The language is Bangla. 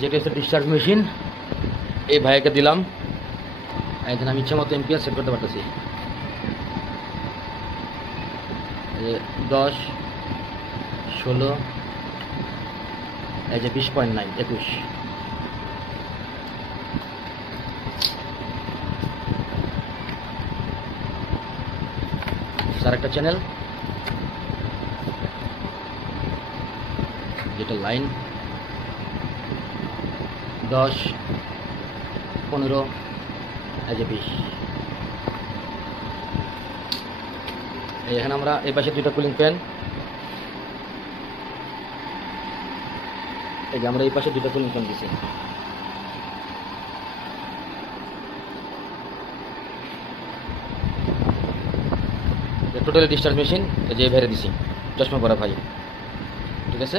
যেটা হচ্ছে ডিসচার্জ মেশিন, এই ভাইকে দিলাম। এখন আমি ইচ্ছা মতো এমপিআর সেট করতে পারতেছি। 10, 16, এই যে 20.9, 21। আর একটা চ্যানেল, যেটা লাইন 10, 15, এই যে 20। এখানে আমরা এই পাশে দুইটা কুলিং ফ্যান, এই যে আমরা এই পাশে দুইটা কুলিং ফ্যান দিছি। টোটালি ডিসচার্জ মেশিন এই যে ভেরে দিছি, চশমা পরা ভাই, ঠিক আছে।